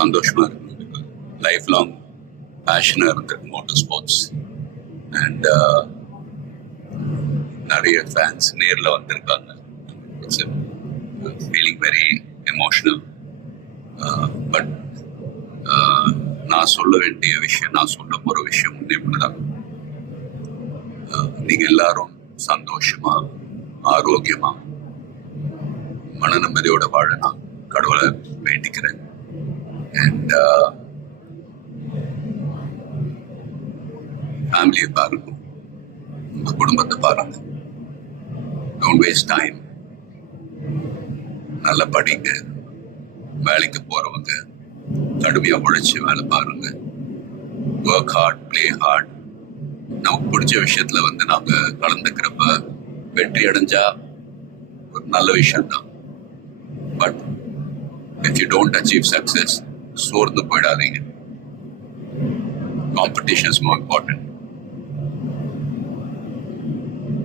சந்தோஷமா இருக்கு. Life long பேஷனாக இருந்திருக்கு மோட்டர் ஸ்போர்ட்ஸ். அண்ட் நிறைய ஃபேன்ஸ் நேரில் வந்திருக்காங்க. It's feeling very emotional. But நான் சொல்ல வேண்டிய விஷயம், நான் சொல்ல போகிற விஷயம் இப்படிதான். நீங்கள் எல்லாரும் சந்தோஷமா, ஆரோக்கியமா, மன நிம்மதியோட வாழ நான் கடவுளை வேண்டிக்கிறேன். அண்ட் ஃபேமிலியை பாருங்க, உங்க குடும்பத்தை பாருங்க. Don't waste time. நல்லா படிங்க. வேலைக்கு போறவங்க கடுமையா உழைச்சி வேலை பாருங்க. Work hard, play hard. நமக்கு பிடிச்ச விஷயத்துல நாங்க கலந்துக்கிறப்ப வெற்றி அடைஞ்சா ஒரு நல்ல விஷயம் தான். But if you don't achieve success, சோர்ந்து போயிடாதீங்க. Competition is more important.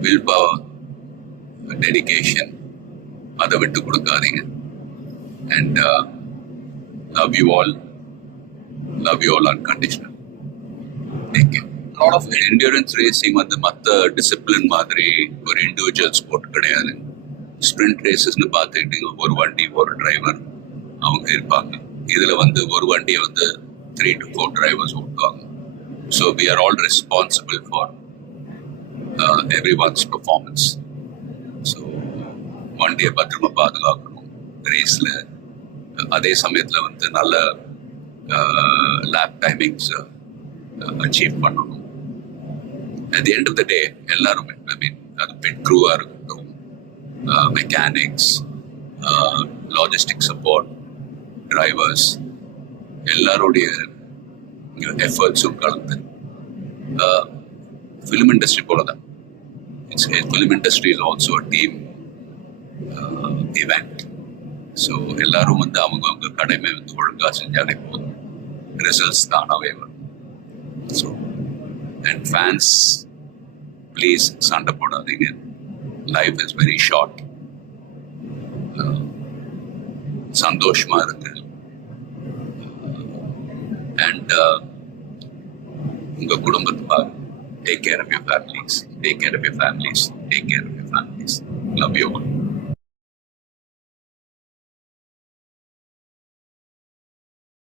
Will power, dedication, அதை விட்டு கொடுக்காதீங்க. And love you all unconditional. Take care. lot of endurance racing மற்ற டிசிப்ளின் மாதிரி ஒரு இண்டிவிஜுவல் ஸ்போர்ட் கிடையாது. ஸ்ப்ரிண்ட் ரேசஸ்னு பார்த்துக்கிட்டீங்க, ஒரு வண்டி ஒரு டிரைவர் அவங்க இருப்பாங்க. இதில் ஒரு வண்டியை 3 to 4 டிரைவர்ஸ் ஓட்டுவாங்க. So we are all responsible for everyone's performance. So வண்டியை பத்திரமா பாதுகாக்கணும் ரேஸில். அதே சமயத்தில் நல்ல லேப் டைமிங்ஸ் அச்சீவ் பண்ணணும். At the end of the day எல்லாருமே, ஐ மீன் அது பிட் க்ரூவாக இருக்கட்டும், மெக்கானிக்ஸ், லாஜிஸ்டிக் சப்போர்ட், டிரைவர்ஸ், எல்லாருடைய எஃபர்ட்ஸும் கலந்து ஃபிலிம் இண்டஸ்ட்ரி போல தான். Film industry is also a team event. So எல்லாரும் அவங்க கடமை ஒழுங்காக செஞ்சாலே போதும், ரிசல்ட்ஸ் தானாகவே வரும். ஸோ அண்ட் ஃபேன்ஸ், ப்ளீஸ் சண்டை போடாதீங்க. Life is very short. சந்தோஷமா இருக்கு. அண்ட் உங்க குடும்பத்தை பாருங்க. Take care of your families. Take care of your families. Take care of your families. Love you all.